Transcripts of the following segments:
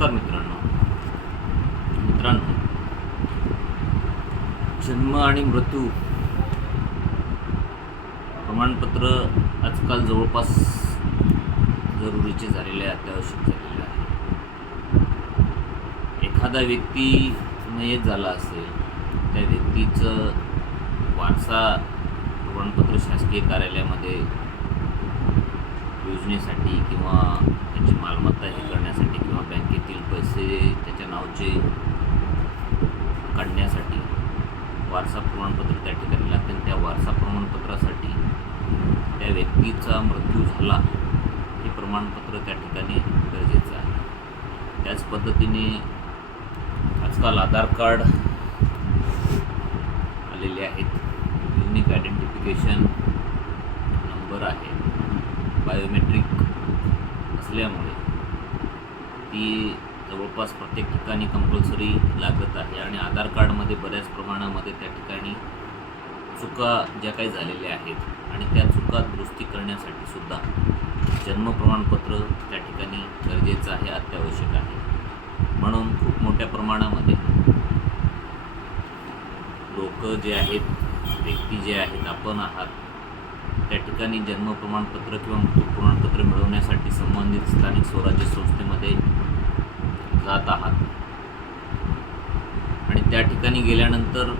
नमस्कार मित्रांनो. मित्रांनो जन्म आणि मृत्यू प्रमाणपत्र आजकाल जवळपास जरुरीचे झालेले आहे अत्यावश्यक झालेले आहे. एखादा व्यक्ती मयत झाला असेल त्या व्यक्तीचं वारसा प्रमाणपत्र शासकीय कार्यालयामध्ये योजनेसाठी किंवा त्याची मालमत्ता हे करण्यासाठी किंवा बँकेतील पैसे त्याच्या नावचे काढण्यासाठी वारसा प्रमाणपत्र त्या ठिकाणी लागते आणि त्या वारसा प्रमाणपत्रासाठी त्या व्यक्तीचा मृत्यू झाला हे प्रमाणपत्र त्या ठिकाणी गरजेचं आहे. त्याच पद्धतीने आजकाल आधार कार्ड आलेले आहेत. युनिक आयडेंटिफिकेशन नंबर आहे. बायोमेट्रिक असल्यामुळे ती जवळपास प्रत्येक ठिकाणी कंपल्सरी लागत आहे. आणि आधार कार्डमध्ये बऱ्याच प्रमाणामध्ये त्या ठिकाणी चुका ज्या काही झालेल्या आहेत आणि त्या चुका दुरुस्ती करण्यासाठी सुद्धा जन्म प्रमाणपत्र त्या ठिकाणी गरजेचं आहे अत्यावश्यक आहे. म्हणून खूप मोठ्या प्रमाणामध्ये लोक जे आहेत व्यक्ती जे आहेत आपण आहात त्या ठिकाणी जन्म प्रमाणपत्र किंवा मृत्यू प्रमाणपत्र मिळवण्यासाठी संबंधित स्थानिक स्वराज्य संस्थेमध्ये जात आहात. आणि त्या ठिकाणी गेल्यानंतर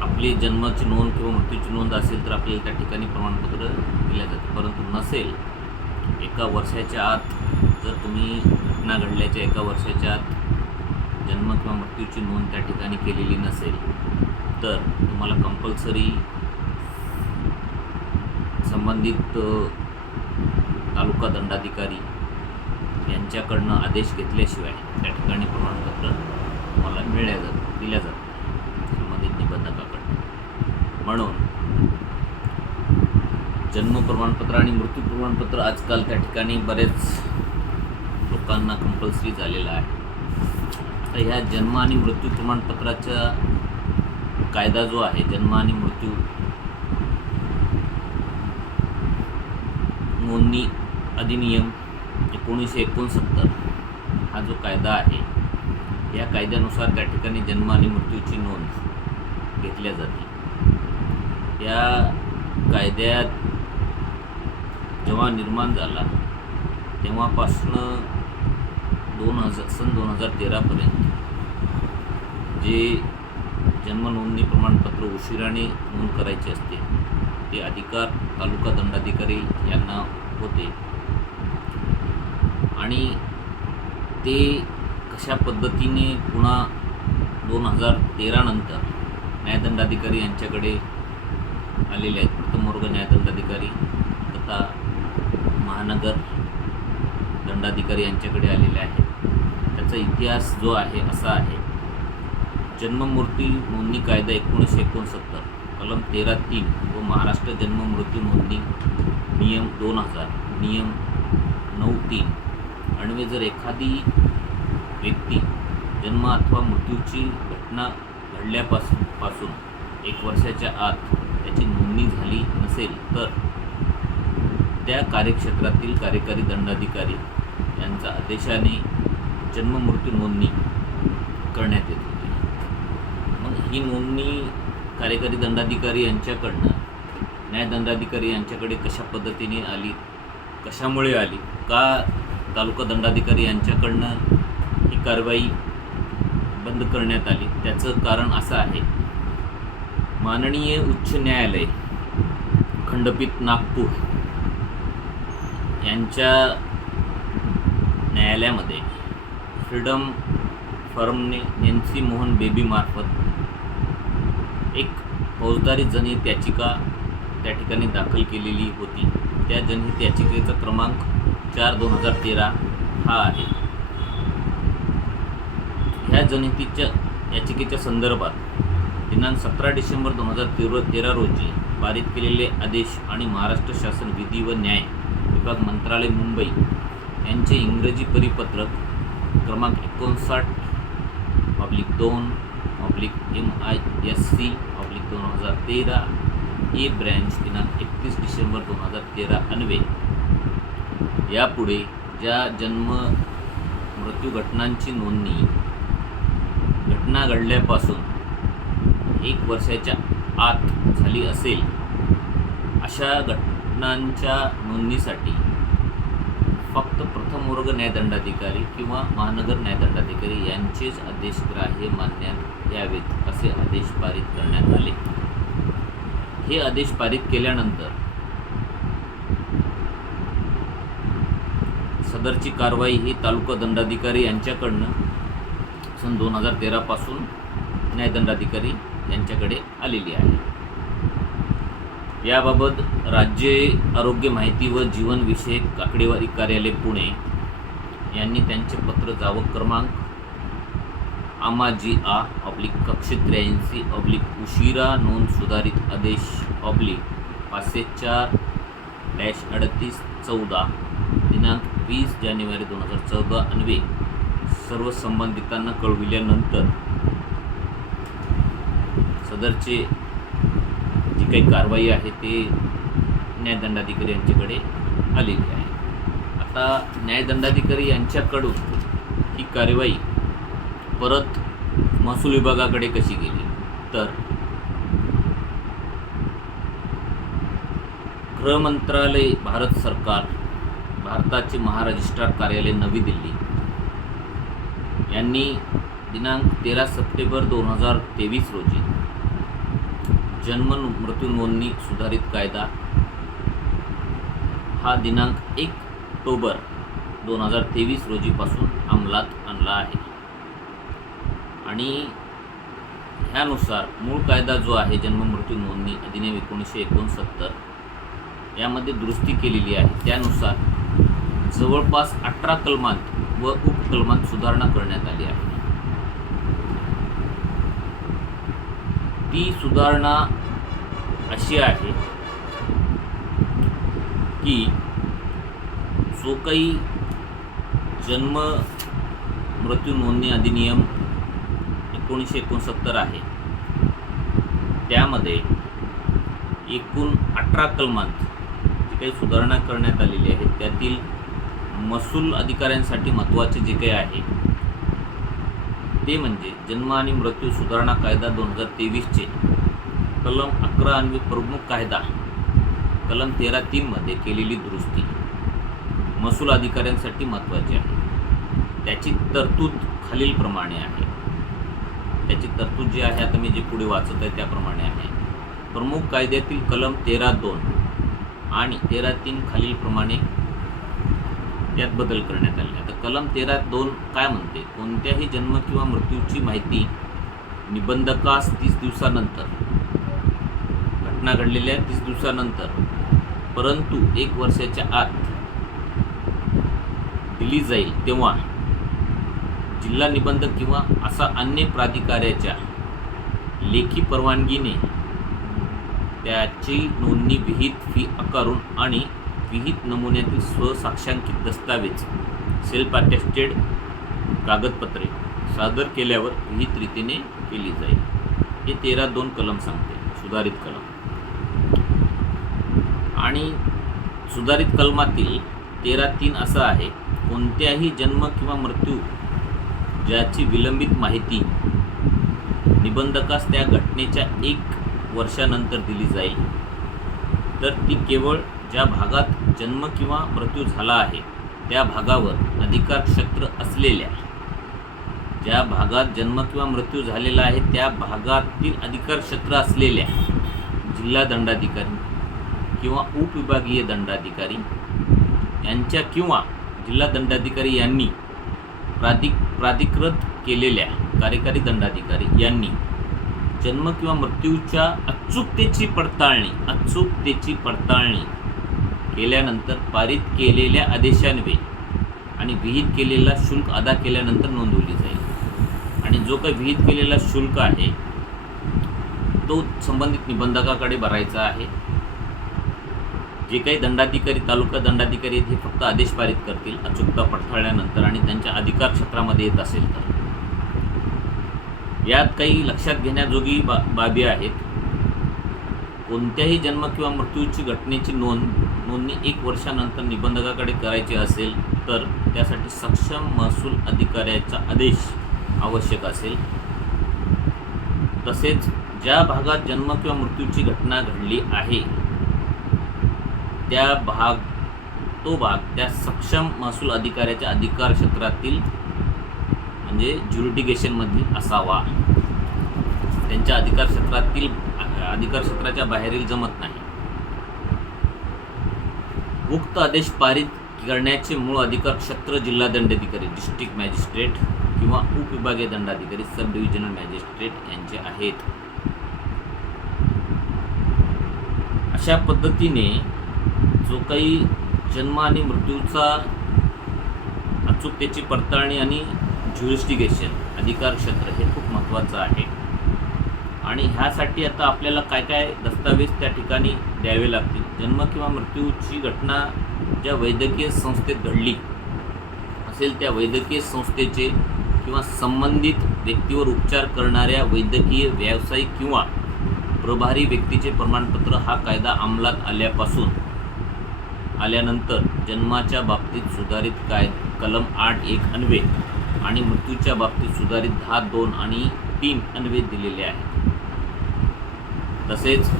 आपली जन्माची नोंद किंवा मृत्यूची नोंद असेल तर आपल्याला त्या ठिकाणी प्रमाणपत्र दिल्या जाते परंतु नसेल एका वर्षाच्या आत जर तुम्ही घटना घडल्याच्या एका वर्षाच्या आत जन्म किंवा मृत्यूची नोंद त्या ठिकाणी केलेली नसेल तर तुम्हाला कंपल्सरी संबंधित तालुका दंडाधिकारी यांच्याकडनं आदेश घेतल्याशिवाय त्या ठिकाणी प्रमाणपत्र मला मिळल्या जात दिल्या जात संबंधित निबंधकाकडनं. म्हणून जन्म प्रमाणपत्र आणि मृत्यू प्रमाणपत्र आजकाल त्या ठिकाणी बरेच लोकांना कंपल्सरी झालेलं आहे. आता ह्या जन्म आणि मृत्यू प्रमाणपत्राचा कायदा जो आहे जन्म आणि मृत्यू नोंदणी अधिनियम एकोणीसशे एकोणसत्तर हा जो कायदा आहे या कायद्यानुसार त्या ठिकाणी जन्म आणि मृत्यूची नोंद घेतल्या जाते. या कायद्यात जेव्हा निर्माण झाला तेव्हापासनं दोन हजार सन दोन हजार तेरापर्यंत जे जन्म नोंदणी प्रमाणपत्र उशिराने नोंद करायचे असते ते अधिकार तालुका दंडाधिकारी यांना होते. आणि ते कशा पद्धतीने पुन्हा दोन हजार तेरानंतर न्यायदंडाधिकारी यांच्याकडे आलेले आहेत? प्रथमवर्ग न्यायदंडाधिकारी तथा महानगर दंडाधिकारी यांच्याकडे आलेले आहेत. त्याचा इतिहास जो आहे असा आहे. जन्ममूर्ती नोंदणी कायदा एकोणीसशे एकोणसत्तर. कलम तेरा तीन व महाराष्ट्र जन्म मृत्यू नोंदणी नियम दोन हजार नियम नऊ तीन. अणवे जर एखादी व्यक्ती जन्म अथवा मृत्यूची घटना घडल्यापासून पासून एक वर्षाच्या आत त्याची नोंदणी झाली नसेल तर त्या कार्यक्षेत्रातील कार्यकारी दंडाधिकारी यांचा आदेशाने जन्म मृत्यू नोंदणी करण्यात येत होती. मग ही नोंदणी कार्यकारी दंडाधिकारी यांच्याकडनं न्यायदंडाधिकारी यांच्याकडे कशा पद्धतीने आली कशामुळे आली का तालुका दंडाधिकारी यांच्याकडनं ही कारवाई बंद करण्यात आली त्याचं कारण असं आहे. माननीय उच्च न्यायालय खंडपीठ नागपूर यांच्या न्यायालयामध्ये फ्रीडम फर्मने नेन्सी मोहन बेबीमार्फत एक फौजदारी जनहित याचिका त्या ठिकाणी दाखल केलेली होती. त्या जनहित याचिकेचा क्रमांक चार दोन हजार तेरा हा आहे. ह्या जनहितीच्या याचिकेच्या संदर्भात दिनांक सतरा डिसेंबर दोन हजार तेरा तेरा रोजी पारित केलेले आदेश आणि महाराष्ट्र शासन विधी व न्याय विभाग मंत्रालय मुंबई यांचे इंग्रजी परिपत्रक क्रमांक एकोणसाठ पब्लिक दोन public M I S C public दोन हजार तेरा ए ब्रँच दिनांक एकतीस डिसेंबर दोन हजार तेरा अन्वे. यापुढे ज्या जन्म मृत्यू घटनांची नोंदणी घटना घडल्यापासून एक वर्षाच्या आत झाली असेल अशा घटनांच्या नोंदणीसाठी फक्त प्रथम वर्ग न्यायदंडाधिकारी किंवा महानगर न्यायदंडाधिकारी यांचेच आदेश ग्राह्य मानण्यात यावेत असे आदेश पारित करण्यात आले. हे आदेश पारित केल्यानंतर सदरची कारवाई ही तालुका दंडाधिकारी यांच्याकडनं सन दोन हजार तेरापासून न्यायदंडाधिकारी यांच्याकडे आलेली आहे. याबाबत राज्य आरोग्य माहिती व जीवनविषयक आकडेवारी कार्यालय पुणे यांनी त्यांचे पत्र जावक क्रमांक आमाजी आ ऑब्लिक कक्ष त्र्याऐंशी ऑब्लिक उशिरा नोंद सुधारित आदेश ऑब्लिक पाचशे चार डॅश अडतीस चौदा दिनांक वीस जानेवारी दोन हजार चौदा अन्वे सर्व संबंधितांना कळविल्यानंतर सदरचे काही कारवाई आहे ते न्यायदंडाधिकारी यांच्याकडे आलेली आहे. आता न्यायदंडाधिकारी यांच्याकडून ही कारवाई परत महसूल विभागाकडे कशी गेली? तर गृह मंत्रालय भारत सरकार भारताचे महारजिस्ट्रार कार्यालय नवी दिल्ली यांनी दिनांक तेरा सप्टेंबर दोन हजार तेवीस रोजी जन्म मृत्यू नोंदणी सुधारित कायदा. हा दिनांक एक ऑक्टोबर दोन हजार तेवीस रोजीपासून अंमलात आणला आहे. आणि ह्यानुसार मूळ कायदा जो आहे जन्म मृत्यू नोंदणी अधिनियम एकोणीसशे एकोणसत्तर यामध्ये दुरुस्ती केलेली आहे. त्यानुसार जवळपास अठरा कलमांत व उपकलमांत सुधारणा करण्यात आली आहे. ती सुधारणा अशी आहे की जो काही जन्म मृत्यू नोंदणी अधिनियम एकोणीसशे एकोणसत्तर आहे त्यामध्ये एकूण अठरा कलमांत जी काही सुधारणा करण्यात आलेली आहे त्यातील महसूल अधिकाऱ्यांसाठी महत्त्वाचे जे काही आहे ते म्हणजे जन्म आणि मृत्यू सुधारणा कायदा दोन हजार तेवीसचे. कलम अकरा आणि प्रमुख कायदा. कलम तेरा तीनमध्ये केलेली दुरुस्ती. महसूल अधिकाऱ्यांसाठी महत्त्वाची आहे. त्याची तरतूद खालीलप्रमाणे आहे. त्याची तरतूद जी आहे आता मी जे पुढे वाचत आहे त्याप्रमाणे आहे. प्रमुख कायद्यातील कलम तेरा दोन आणि तेरा तीन खालीलप्रमाणे त्यात बदल करण्यात आले. आता कलम तेरा दोन काय म्हणते? कोणत्याही जन्म किंवा मृत्यूची माहिती निबंधकास तीस दिवसानंतर. घटना घडलेल्या तीस दिवसानंतर. परंतु एक वर्षाच्या आत दिली जाईल तेव्हा जिल्हा निबंधक किंवा असा अन्य प्राधिकाऱ्याच्या लेखी परवानगीने त्याची नोंदणी विहित फी आकारून आणि विहित नमुन्यातील स्वसाक्षांकित दस्तावेज सेल्फ अटेस्टेड कागदपत्रे सादर केल्यावर विहित रीतीने केली जाईल. हे तेरा दोन कलम सांगते सुधारित कलम. आणि सुधारित कलमातील तेरा तीन असं आहे कोणत्याही जन्म किंवा मृत्यू ज्याची विलंबित माहिती निबंधकास त्या घटनेच्या एक वर्षानंतर दिली जाईल. तर ती केवळ ज्या भागात जन्म किंवा मृत्यू झाला आहे त्या भागावर अधिकार क्षेत्र असलेल्या ज्या भागात जन्म किंवा मृत्यू झालेला आहे त्या भागातील अधिकार क्षेत्र असलेल्या जिल्हा दंडाधिकारी किंवा उपविभागीय दंडाधिकारी यांच्या किंवा जिल्हा दंडाधिकारी यांनी प्राधिक प्राधिकृत केलेल्या कार्यकारी दंडाधिकारी यांनी जन्म किंवा मृत्यूच्या अचूकतेची पडताळणी अचूकतेची पडताळणी केल्यानंतर पारित केलेल्या आदेशान्वये आणि विहित केलेला शुल्क अदा केल्यानंतर नोंदवली जाईल. आणि जो काही विहित केलेला शुल्क आहे तो संबंधित निबंधकाकडे भरायचा आहे. जे काही दंडाधिकारी तालुका दंडाधिकारी आहेत हे फक्त आदेश पारित करतील अचूकता पडताळल्यानंतर आणि त्यांच्या अधिकार क्षेत्रामध्ये येत असेल तर. यात काही लक्षात घेण्याजोगी बा बाबी आहेत. कोणत्याही जन्म किंवा मृत्यूची घटनेची नोंद नोंदणी एक वर्षानंतर निबंधकाकडे करायची असेल तर त्यासाठी सक्षम महसूल अधिकाऱ्याचा आदेश आवश्यक असेल. तसेच ज्या भागात जन्म किंवा मृत्यूची घटना घडली आहे त्या भाग तो भाग त्या सक्षम महसूल अधिकाऱ्याच्या अधिकार क्षेत्रातील म्हणजे ज्युरिटिगेशनमधील असावा. त्यांच्या अधिकार क्षेत्रातील अधिकार क्षेत्राच्या बाहेरील जमत नाही. उक्त आदेश पारित करण्याचे मूळ अधिकार क्षेत्र जिल्हा दंडाधिकारी डिस्ट्रिक्ट मॅजिस्ट्रेट किंवा उपविभागीय दंडाधिकारी सब डिव्हिजनल मॅजिस्ट्रेट यांचे आहेत. अशा पद्धतीने जो काही जन्म आणि मृत्यूचा अचूकतेची पडताळणी आणि ज्युरिस्टिगेशन अधिकार क्षेत्र हे खूप महत्त्वाचं आहे. आणि ह्यासाठी आता आपल्याला काय काय दस्तावेज त्या ठिकाणी द्यावे लागतील? जन्म किंवा मृत्यूची घटना ज्या वैद्यकीय संस्थेत घडली असेल त्या वैद्यकीय संस्थेचे किंवा संबंधित व्यक्तीवर उपचार करणाऱ्या वैद्यकीय व्यावसायिक किंवा प्रभारी व्यक्तीचे प्रमाणपत्र हा कायदा अंमलात आल्यापासून आल्यानंतर जन्माच्या बाबतीत सुधारित काय कलम आठ एक अन्वे आणि मृत्यूच्या बाबतीत सुधारित दहा दोन आणि तीन अन्वे दिलेले आहेत. तसेच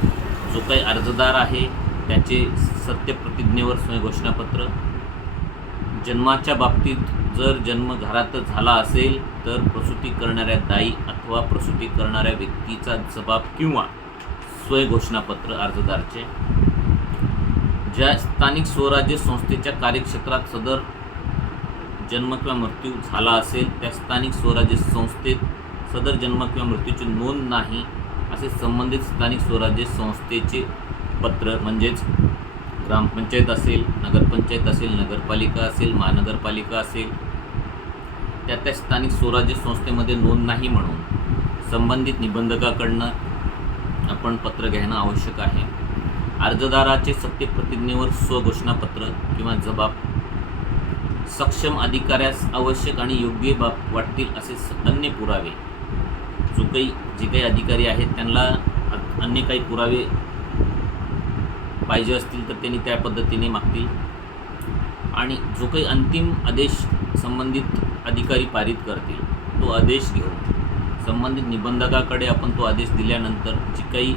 जो काही अर्जदार आहे त्याचे सत्यप्रतिज्ञेवर स्वयंघोषणापत्र जन्माच्या बाबतीत जर जन्म घरात झाला असेल तर प्रसूती करणाऱ्या दाई अथवा प्रसूती करणाऱ्या व्यक्तीचा जबाब किंवा स्वयंघोषणापत्र अर्जदारचे. ज्या स्थानिक स्वराज्य संस्थेच्या कार्यक्षेत्रात सदर जन्म किंवा मृत्यू झाला असेल त्या स्थानिक स्वराज्य संस्थेत सदर जन्म किंवा मृत्यूची नोंद नाही. असे संबंधित स्थानिक स्वराज्य संस्थेचे पत्र म्हणजेच ग्रामपंचायत असेल नगरपंचायत असेल नगरपालिका असेल महानगरपालिका असेल त्या त्या स्थानिक स्वराज्य संस्थेमध्ये नोंद नाही म्हणून संबंधित निबंधकाकडनं आपण पत्र घेणं आवश्यक आहे. अर्जदाराचे सत्यप्रतिज्ञेवर स्वघोषणापत्र किंवा जबाब सक्षम अधिकाऱ्यास आवश्यक आणि योग्य बाब वाटतील असे अन्य पुरावे जो काही जे काही अधिकारी आहेत त्यांना अन्य काही पुरावे पाहिजे असतील तर त्यांनी त्या पद्धतीने मागतील. आणि जो काही अंतिम आदेश संबंधित अधिकारी पारित करतील तो आदेश घेऊन संबंधित निबंधकाकडे आपण तो आदेश दिल्यानंतर जी काही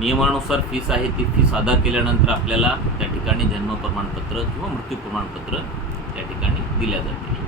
नियमानुसार फीस आहे ती फीस अदा केल्यानंतर आपल्याला त्या ठिकाणी जन्म प्रमाणपत्र किंवा मृत्यू प्रमाणपत्र त्या ठिकाणी दिल्या जाते